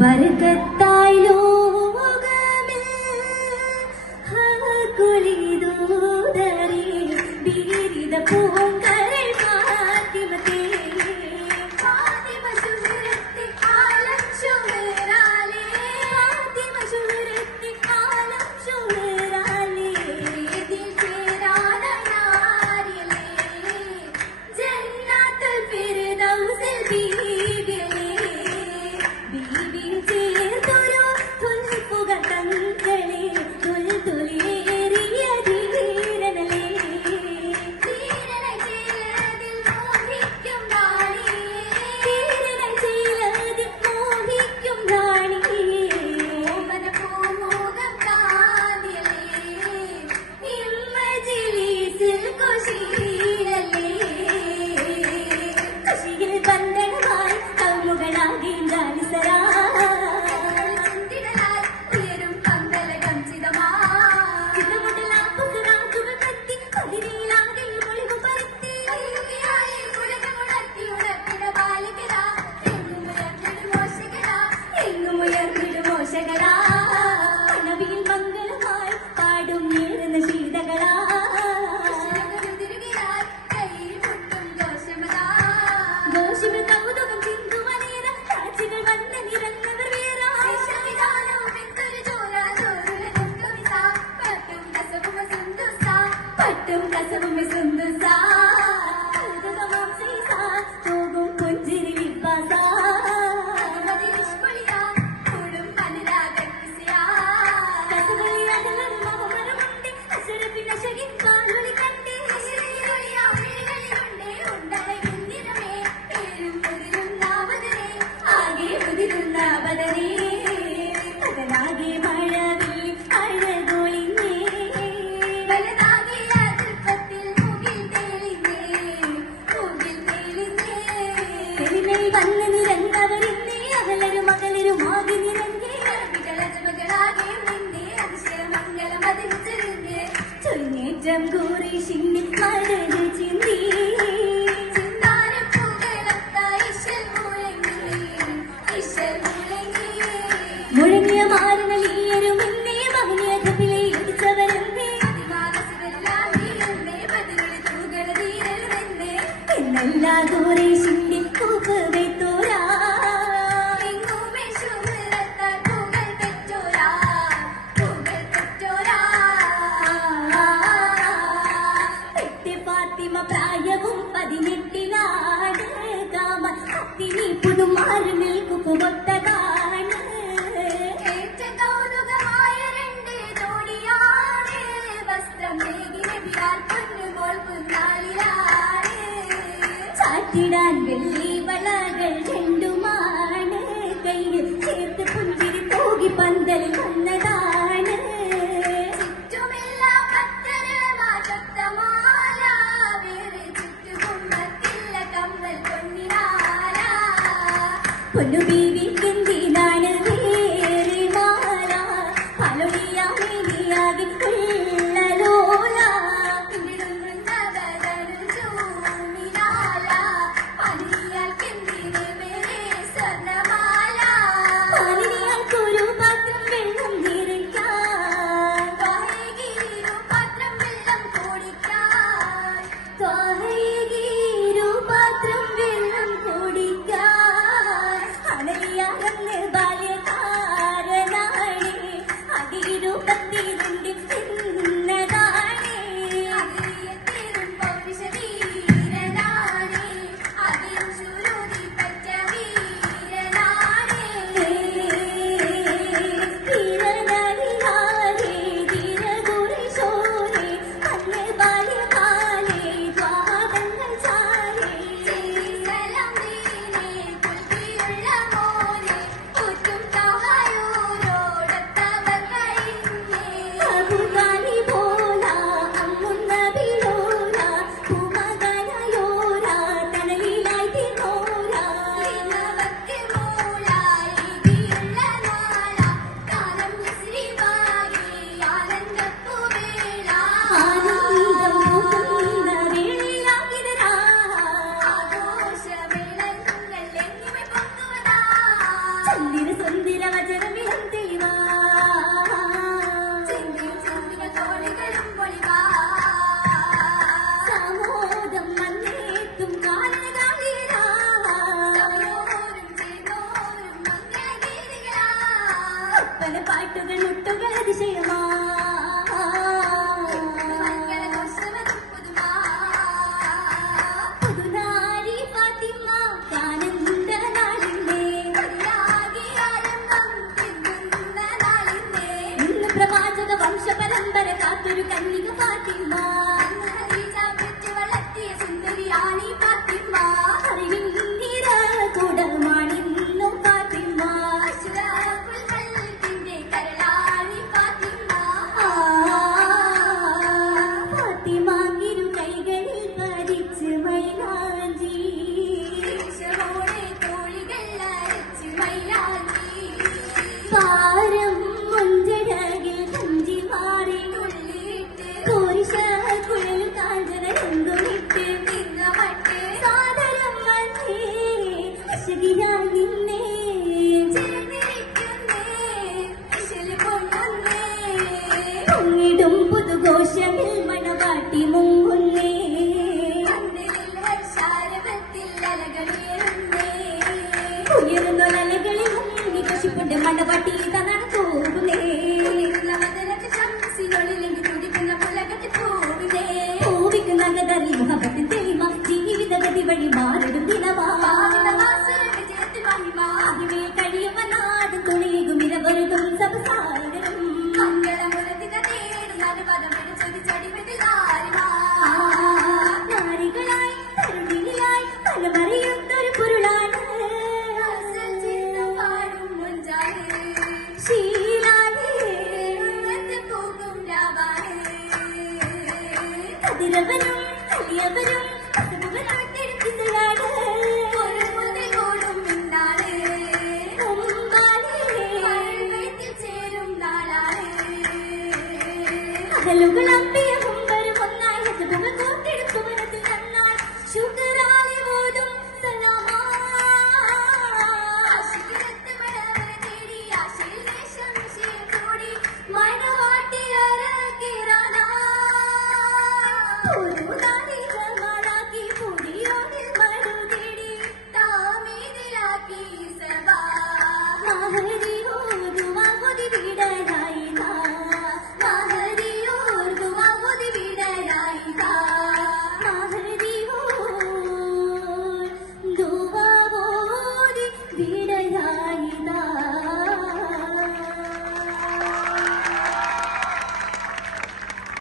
ബർക്കത്തായി ലോകമിൽ കുളിദൂതരെ ബിരിദ പൂങ്കരൾ ഫാത്തിമത്തെ ഫാത്തിമ ശുഹ്രത്തെ ആലം ശുഹ്റാലേ ഫാത്തിമ ശുഹ്രത്തെ ആലം ശുഹ്റാലേ ദിൽ ചേരാന നാരിയലേ ജന്നാത്തുൽ ഫിർദൗസിൽ ബീവിയലേ ബീവി ചേർതൊരു തുൽപ്പുക തങ്ങളെ തുൽതുലേറിയ ധീരനലേ ധീരന ചേലതിൽ മോഹിക്കും റാണി ധീരന ചേലതിൽ മോഹിക്കും റാണി ഓമന പൂമുഖം കാതിയലേ ഇമ്മജിലിസിൽ കുശീലലേ കുശിയിൽ ബന്ധനമായി കൗമുകളാകെ ജാനിസരാ മംഗളമായി പാടും നേരുന്ന ശീതകളാ ദോഷിമ കൗതുകം ചിന്തുവനേര കാഴ്ചകൾ വന്ന നിറഞ്ഞവർ വേറെ പട്ടും കസവും സുന്ദുസ പോകും പുഞ്ചിരി വിപ്പാസ ൂറിഷിന്റെ മഴ ചിന്തി മുഴങ്ങിയ മാറുന്നീയരുമെന്നേ മഹനീയത്തിലെ ഇടിച്ചവരെന്നേ എന്നല്ലാ ൂറിഷിന്റെ കൂപ്പവേ തോരാ പ്രായവും 18 കാമ അത്തിനി പുതുമാറി നിൽക്കുപൊത്തതാണ് ഏറ്റവും കൗതുകമായ രണ്ട് ജോഡിയാണ് വസ്ത്രം പൊന്നുപോൽ കുന്നാലിലാണ് ചാറ്റിടാൻ വെള്ളി വളകൾ രണ്ടുമാണ് കയ്യിൽ ചേർത്ത് പുഞ്ചിരി പോകി പന്തൽ വന്നതാണ് പൊന്നു ബീവിക്കെന്തിനാണ് വേറെ മാല പലൊടിയാമിനിയാകി ഉള്ളലോല പാലിനിയാൾക്കൊരു പാത്രം വെള്ളം നിറയ്ക്കാൻ പാത്രം വെള്ളം കുടിക്കാൻ പാത്രം വെള്ളം കുടിക്കാൻ ബാല്യകാരനാണ് അതിരൂപത്തിലുണ്ട് എന്നതാണ് പൗരുഷവീരനാണ് അതിലും ശൂരൂതി പറ്റ വീരനാണ് വീരനരിയാരേ ധീരഗുരുശോരേ അന്ന് ബാല്യകാലേ ദ്വാര വലിയവരും പത്തുമുഖനാട്ടെടുത്തിട്ടുള്ളാട് ഒരു മുതലോടും മിണ്ടാട് മുമ്പാട് വീട്ടിൽ ചേരും നാളാട് അകലുകളമ്പിയ മുമ്പരും ഒന്നായി ഹസബുകൾ കോർത്തെടുത്തു മനസ്സിൽ നന്നായി ശുക്രാലി ഓതും സലാമാ ആശികരത്ത് മലവരെ തേടി ആശയിൽ ദേശം വിഷയം കൂടി മണവാട്ടിയറക്കിറാനാ പുതുതാടി ജമാലാക്കി പുതിയോടിൽ മഴു തേടി താമീതിലാക്കി സബാ മഹരിയോർദുമാകൊതി വിടലായിതാ മഹരിയോർദുമാകൊതി വിടലായിതാ മഹരിയോർ ദുവാവോതി വിടലായിതാ